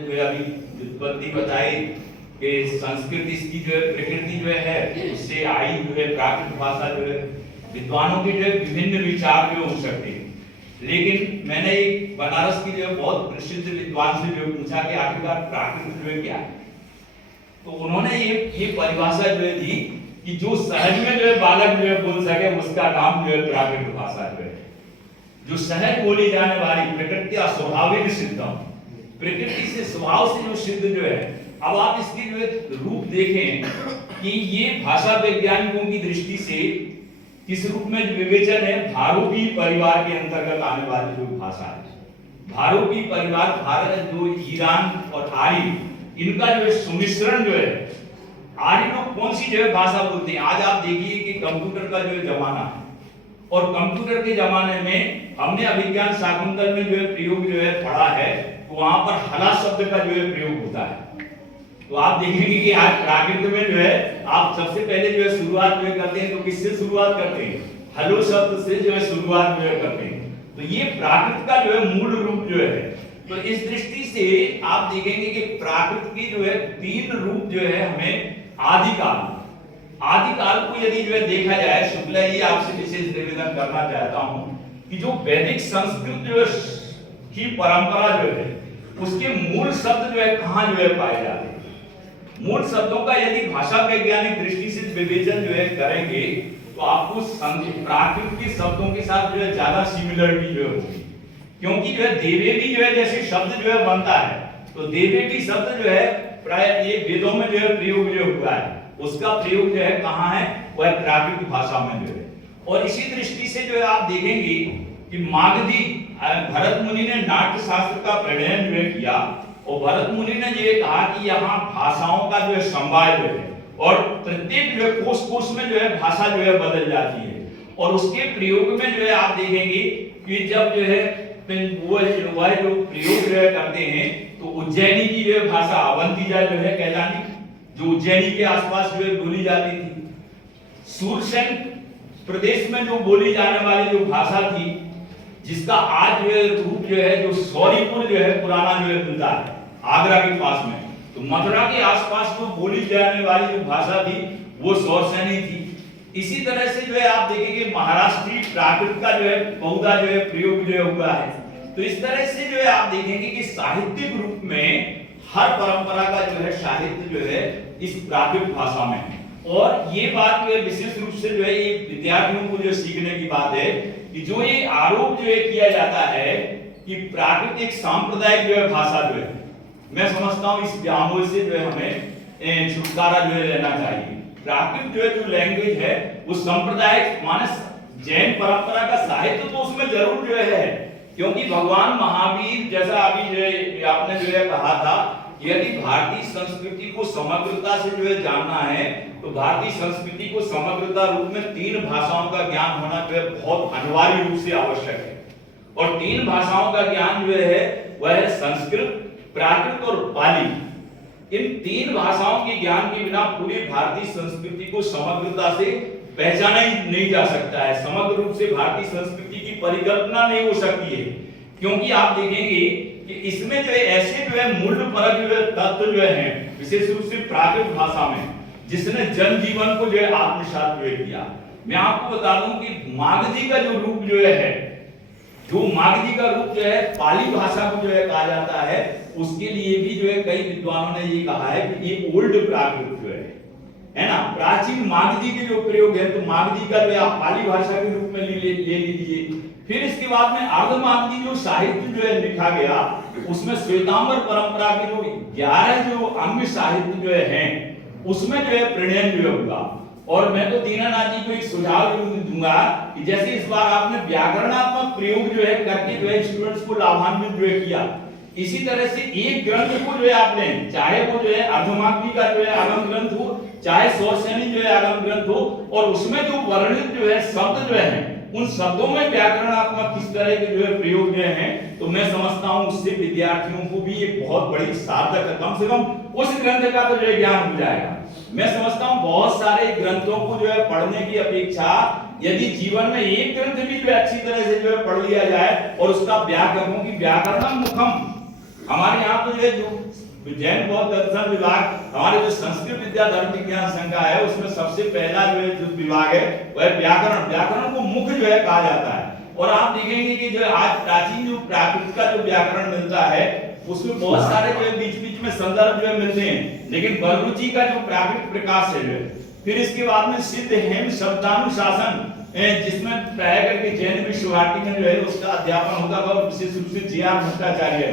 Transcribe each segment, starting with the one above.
आपने जो है अभी व्युत्पत्ति बताई कि संस्कृत इसकी जो है प्रकृति जो है उससे आई जो है प्राकृत भाषा जो है विद्वानों के जो है विभिन्न विचार जो हो सकते हैं। लेकिन मैंने एक बनारस की जो है बहुत प्रसिद्ध विद्वान से जो पूछा कि आखिरकार प्राकृत जो है क्या है, तो उन्होंने ये परिभाषा जो है दी कि जो सहज में जो है बालक जो है बोल सके उसका नाम जो है प्राकृत भाषा जो है। जो सहज बोली जाने वाली प्रकृति स्वाभाविक सिद्धम, प्रकृति से स्वभाव से जो सिद्ध जो है। अब आप इसकी जो है रूप देखें कि ये भाषा वैज्ञानिकों की दृष्टि से किस रूप में विवेचन है, भारूपी परिवार के अंतर्गत आने वाली जो भाषा है। भारूपी परिवार भारत जो ईरान और आर्य इनका जो है सुमिश्रण जो है। आर्य लोग कौन सी जो है भाषा बोलते हैं? आज आप देखिए कि कंप्यूटर का जो है जमाना है और कंप्यूटर के जमाने में हमने अभिज्ञान शाकुंतल में जो है प्रयोग जो है पढ़ा है, तो वहां पर हला शब्द का जो है प्रयोग होता है। तो आप देखेंगे कि आज प्राकृत में जो है आप सबसे पहले जो है शुरुआत जो है करते हैं, तो किससे शुरुआत करते हैं? हलो शब्द से जो है शुरुआत जो है करते हैं। तो ये प्राकृत का जो है मूल रूप जो है। तो इस दृष्टि से आप देखेंगे कि प्राकृत की जो है तीन रूप जो है हमें आदिकाल को यदि जो है देखा जाए, शुक्ला जी आपसे विशेष निवेदन करना चाहता हूं कि जो वैदिक संस्कृत जो है की परंपरा जो है उसके मूल शब्द जो है कहां जो है पाए जाते हैं। मूल शब्दों का यदि भाषा वैज्ञानिक दृष्टि से विवेचन जो है करेंगे तो आपको प्राकृत के शब्दों के साथ जो है ज्यादा सिमिलरिटी जो है होगी, क्योंकि जो है देवेदी जो है जैसे शब्द जो है बनता है, तो देवेदी शब्द जो है प्राय ये वेदों में जो है प्रयोग जो हुआ है, उसका प्रयोग जो है कहां है? वह प्राकृत भाषा में जो है। और इसी दृष्टि से जो है आप देखेंगे कि मागधी भरत मुनि ने नाट्य शास्त्र का प्रणयन जो है किया और भरत मुनि ने ये कहा कि यहाँ भाषाओं का जो है समवाय जो है और प्रत्येक जो है कोश में जो है भाषा जो है बदल जाती है। और उसके प्रयोग में जो है आप देखेंगे कि जब जो है वह जो प्रयोग जो है करते हैं तो उज्जैनी की जो है भाषा अवंतिजा जो है कहलानी, जो उज्जैनी के आसपास जो है बोली जाती थी। सूरसेन प्रदेश में जो बोली जाने वाली जो भाषा थी, जिसका आज जो है रूप जो है जो सौरीपुर जो है पुराना जो है मिलता है आगरा के पास में, तो मथुरा के आसपास जो बोली जाने वाली जो भाषा थी वो सौरसेनी थी। इसी तरह से जो है आप देखेंगे महाराष्ट्री प्राकृत का जो है बहुधा जो है प्रयोग जो है हुआ है। तो इस तरह से जो है आप देखेंगे कि साहित्यिक रूप में हर परंपरा का जो है साहित्य जो है इस प्राकृत भाषा में है। और ये बात जो है विशेष रूप से जो है ये विद्यार्थियों को जो सीखने की बात है कि जो ये आरोप जो है किया जाता है कि प्राकृत एक सांप्रदायिक जो है भाषा जो है, मैं समझता हूं इस व्यामोह से जो है हमें छुटकारा जो है लेना चाहिए। प्राकृत जो है जो लैंग्वेज है वो सांप्रदायिक मानस जैन परंपरा का साहित्य तो उसमें जरूर जो है, क्योंकि भगवान महावीर जैसा अभी जो है आपने जो है कहा था, यदि भारतीय संस्कृति को समग्रता से जो है जानना है तो भारतीय संस्कृति को समग्रता रूप में तीन भाषाओं का ज्ञान होना जो है बहुत अनिवार्य रूप से आवश्यक है। और तीन भाषाओं का ज्ञान जो है वह है संस्कृत, प्राकृत और पाली। इन तीन भाषाओं के ज्ञान के बिना पूरी भारतीय संस्कृति को समग्रता से पहचाना ही नहीं जा सकता है। समग्र रूप से भारतीय संस्कृति की परिकल्पना नहीं हो सकती है, क्योंकि आप देखेंगे कि इसमें जो है ऐसे जो है मूल परक जो है तत्व जो है विशेष रूप से प्राकृत भाषा में, जिसने जन जीवन को जो है आत्मसात जो है किया। मैं आपको बता दूं कि मागधी का जो रूप जो है, जो मागधी का रूप जो है पाली भाषा को जो है कहा जाता है, उसके लिए भी जो है कई विद्वानों ने ये कहा है कि ये ओल्ड प्राकृत जो है ना, प्राचीन मागधी के जो प्रयोग है, तो मागधी का जो है आप पाली भाषा के रूप में ले लीजिए। फिर इसके बाद में अर्धमागधी जो साहित्य जो है लिखा गया, उसमें श्वेतांबर परंपरा के जो 11 जो अंग साहित्य जो है उसमें जो है प्रणयन जो होगा। और मैं तो दीनानाथ जी को एक सुझाव दूंगा कि जैसे इस बार आपने व्याकरणात्मक प्रयोग जो है करके जो है स्टूडेंट्स को लाभान्वित जो है किया, इसी तरह से एक ग्रंथ को जो है आप लें, चाहे वो जो है अर्धमागधी का जो है आगम ग्रंथ हो, चाहे सौरसेनी जो है आगम ग्रंथ हो, और उसमें जो वर्णित जो है शब्द जो है उन शब्दों में व्याकरणात्मक किस तरह के जो है प्रयोग जो है, तो मैं समझता हूं उससे विद्यार्थियों को भी एक बहुत बड़ी सार्थक, कम से कम उस ग्रंथ का तो जो है ज्ञान हो जाएगा। मैं समझता हूं बहुत सारे ग्रंथों को जो है पढ़ने की अपेक्षा यदि जीवन में एक ग्रंथ भी जो अच्छी तरह से जो है पढ़ लिया जाए और उसका व्याकरणों की व्याकरण मुखम हमारे यहाँ तो जो जैन बौद्ध दर्शन विभाग, हमारे जो संस्कृत विद्या धर्म विज्ञान संकाय है, उसमें सबसे पहला जो विभाग है वह व्याकरण। व्याकरण को मुख्य कहा जाता है। और आप देखेंगे कि जो आज प्राचीन जो प्राकृत का जो व्याकरण मिलता है उसमें बहुत सारे बीच बीच में संदर्भ मिलते हैं, लेकिन बलरुचि का जो प्राकृत प्रकाश है। फिर इसके बाद में सिद्ध हेम शब्दानुशासन, जिसमें प्राय करके जैन विश्व भारती में उसका अध्यापन होता था, और विशेष रूप से जी.आर. भट्टाचार्य,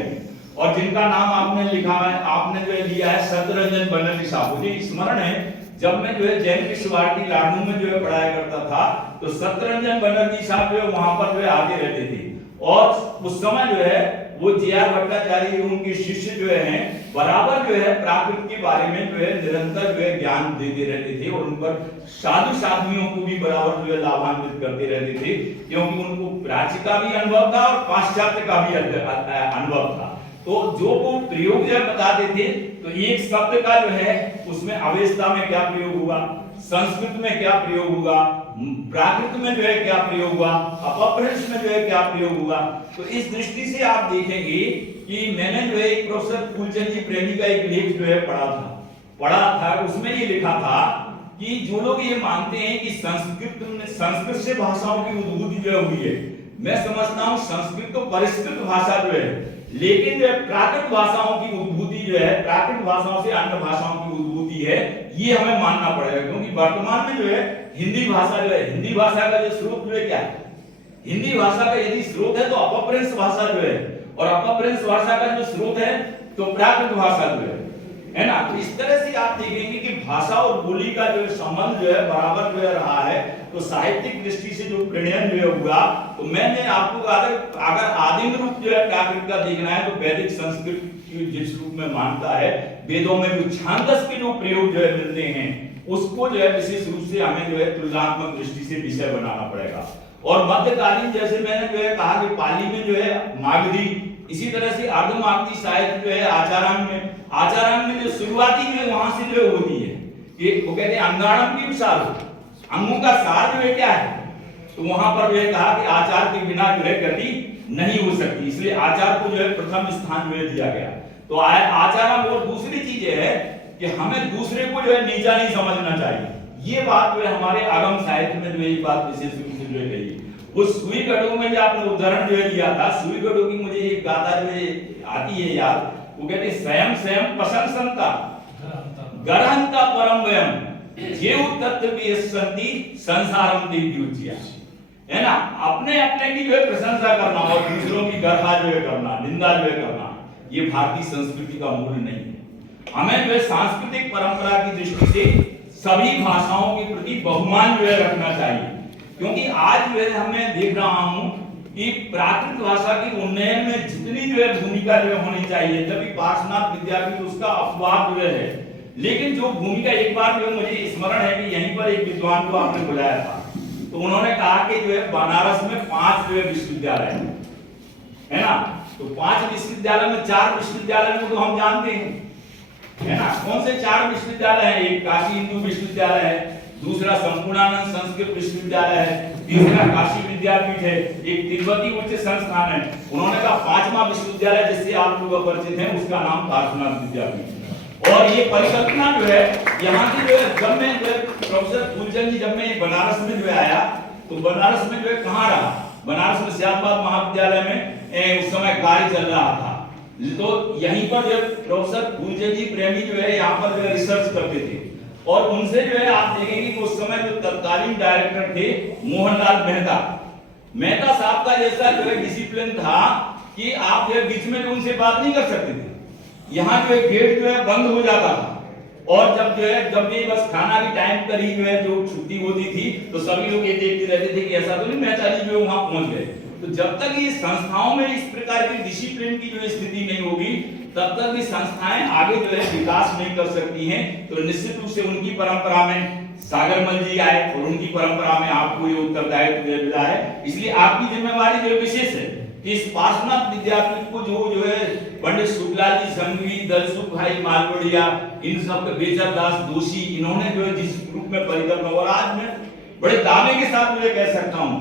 और जिनका नाम आपने लिखा है, आपने लिया है सत्यरंजन बनर्जी साहब। मुझे स्मरण है जब मैं जैन विश्व भारती लाडू में पढ़ाया करता था, तो सत्यरंजन बनर्जी साहब वहां पर आते रहते थे, और उस समय वो जी.आर. भट्टाचार्य उनके शिष्य हैं बराबर प्राकृत के बारे में निरंतर ज्ञान देते रहते थे, और उन पर साधु साध्वियों को भी बराबर लाभान्वित करते रहते थे, क्योंकि उनको प्राच्य का भी अनुभव था और पाश्चात्य का भी अनुभव था। तो जो वो प्रयोग बताते थे, तो एक शब्द का उसमें अवेस्ता में क्या प्रयोग हुआ, संस्कृत में क्या प्रयोग हुआ, प्राकृत में क्या प्रयोग हुआ, अपभ्रंश में क्या प्रयोग हुआ। तो इस दृष्टि से आप देखेंगे कि मैंने एक प्रोफेसर फूलचंद जी प्रेमी का एक लेख पढ़ा था। उसमें ये लिखा था कि जो लोग ये मानते हैं कि संस्कृत से भाषाओं की उद्भूति हुई है, मैं समझता हूँ संस्कृत तो परिष्कृत भाषा लेकिन प्राकृत भाषाओं की उद्भूति प्राकृत भाषाओं से अन्य भाषाओं की उद्भूति है, ये हमें मानना पड़ेगा। क्योंकि वर्तमान में हिंदी भाषा हिंदी भाषा का जो स्रोत क्या है, हिंदी भाषा का यदि स्रोत है तो अपभ्रंश भाषा और अपभ्रंश भाषा का जो स्रोत है तो प्राकृत भाषा है ना। तो इस तरह से आप देखेंगे कि भाषा और बोली का संबंध बराबर रहा है। तो साहित्यिक दृष्टि से जो प्रणयन हुआ, तो मैंने आपको अगर आदिम रूप प्राकृत का देखना है तो वैदिक संस्कृत जिस रूप में मानता है, वेदों में जो छांदस के जो प्रयोग मिलते हैं उसको विशेष रूप से हमें तुलनात्मक दृष्टि से विषय बनाना पड़ेगा। और मध्यकालीन जैसे मैंने कहा कि पाली में मागधी, इसी तरह से अर्धमागधी साहित्य आचाराम में जो शुरुआती वहां से होती है कि वो कहते हैं अंगाणम की सार, अंगों का सार क्या है, तो वहां पर कहा कि आचार के बिना गति नहीं हो सकती, इसलिए आचार को प्रथम स्थान दिया गया। तो आचारम। और दूसरी चीज है कि हमें दूसरे को नीचा नहीं समझना चाहिए, ये बात हमारे आगम साहित्य में ये बात विशेष रूप से कही। उस सुई गढ़ो में जो आपने उदाहरण लिया था, सुई गढ़ो की मुझे एक गाथा आती है याद, वो कहते स्वयं स्वयं प्रशंसनता गरहंता परम वयम जेउ तत्व विसंति संसारम दिव्युज्या, है ना। अपने अपने की प्रशंसा करना और दूसरों की गरहा करना, निंदा करना, ये भारतीय संस्कृति का मूल नहीं है। हमें सांस्कृतिक परंपरा की दृष्टि से सभी भाषाओं के प्रति बहुमान रखना चाहिए, क्योंकि आज हमें देख रहा हूं कि प्राकृत भाषा की उन्नयन में जितनी भूमिका होनी चाहिए, जबकि पार्श्वनाथ विद्यापीठ उसका अपवाद है। लेकिन जो भूमिका एक बार मुझे स्मरण है कि यहीं पर एक विद्वान को आपने बुलाया था, तो उन्होंने कहा कि बनारस में 5 विश्वविद्यालय है ना, तो 5 विश्वविद्यालय में 4 विश्वविद्यालय को तो हम जानते हैं, है ना। कौन से 4 विश्वविद्यालय हैं? एक काशी हिंदू विश्वविद्यालय है, दूसरा संपूर्णानंद संस्कृत विश्वविद्यालय है, तीसरा काशी विद्यापीठ है, एक तिब्बती उच्च संस्थान है। उन्होंने कहा 5वां विश्वविद्यालय जिससे आप लोग परिचित हैं उसका नाम पार्श्वनाथ विद्यापीठ। और ये परिकल्पना यहाँ की जब मैं प्रोफेसर फूलचंद जी जब मैं बनारस में आया, तो बनारस में कहाँ रहा, बनारस में सियाबाद महाविद्यालय में उस समय कार्य चल रहा था। तो यहीं पर प्रोफेसर फूलचंद जी प्रेमी यहाँ पर रिसर्च करते थे, और उनसे आप देखेंगे कि उस समय जो तत्कालीन डायरेक्टर थे मोहनलाल मेहता साहब का जैसा डिसिप्लिन था कि आप बीच में उनसे बात नहीं कर सकते थे। यहाँ गेट बंद हो जाता था, और जब ये बस खाना की टाइम पर ही जो छुट्टी होती थी तो सभी लोग ये देखते रहते थे कि ऐसा तो नहीं मेहता जी वहां पहुंच गए। तो जब तक ये संस्थाओं में इस प्रकार की डिसिप्लिन की स्थिति नहीं होगी, तब तक ये संस्थाएं आगे विकास नहीं कर सकती हैं। तो निश्चित रूप से उनकी परंपरा में सागरमल जी आए, और उनकी परंपरा में आपको ये उत्तरदायित्व मिला है। इसलिए आपकी जिम्मेवारी विशेष है कि इस पार्श्वनाथ विद्यापीठ को जो पंडित शुक्लाल जी संघवी, दलसुख भाई मालवड़िया, इन सब बेचर दास दोषी, इन्होंने जिस रूप में परिकल्पना, और आज मैं बड़े दावे के साथ कह सकता हूं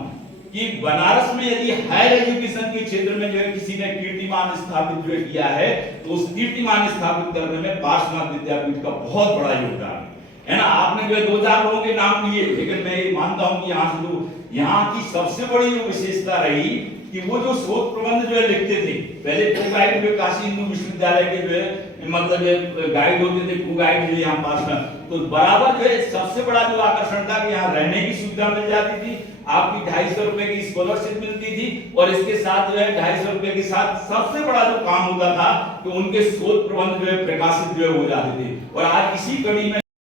कि बनारस में यदि हायर एजुकेशन के क्षेत्र में जो है किसी ने कीर्तिमान स्थापित जो है किया है, तो उस कीर्तिमान स्थापित करने में पार्श्वनाथ विद्यापीठ का बहुत बड़ा योगदान है ना। आपने जो है 2000 लोगों के नाम लिए, लेकिन मैं ये मानता हूं कि यहाँ से जो यहाँ की सबसे बड़ी जो विशेषता रही कि वो जो शोध प्रबंध जो है लिखते थे, पहले को गाइड जो काशी हिंदू विश्वविद्यालय के जो है मतलब गाइड होते थे, को गाइड जो यहाँ पास में, तो बराबर जो है सबसे बड़ा जो आकर्षण था कि यहाँ रहने की सुविधा मिल जाती थी, आपकी 250 रुपए की स्कॉलरशिप मिलती थी, और इसके साथ जो है 250 रुपए के साथ सबसे बड़ा जो काम होता था कि उनके शोध प्रबंध जो है प्रकाशित जो है हो जाते थे। और आज इसी कड़ी में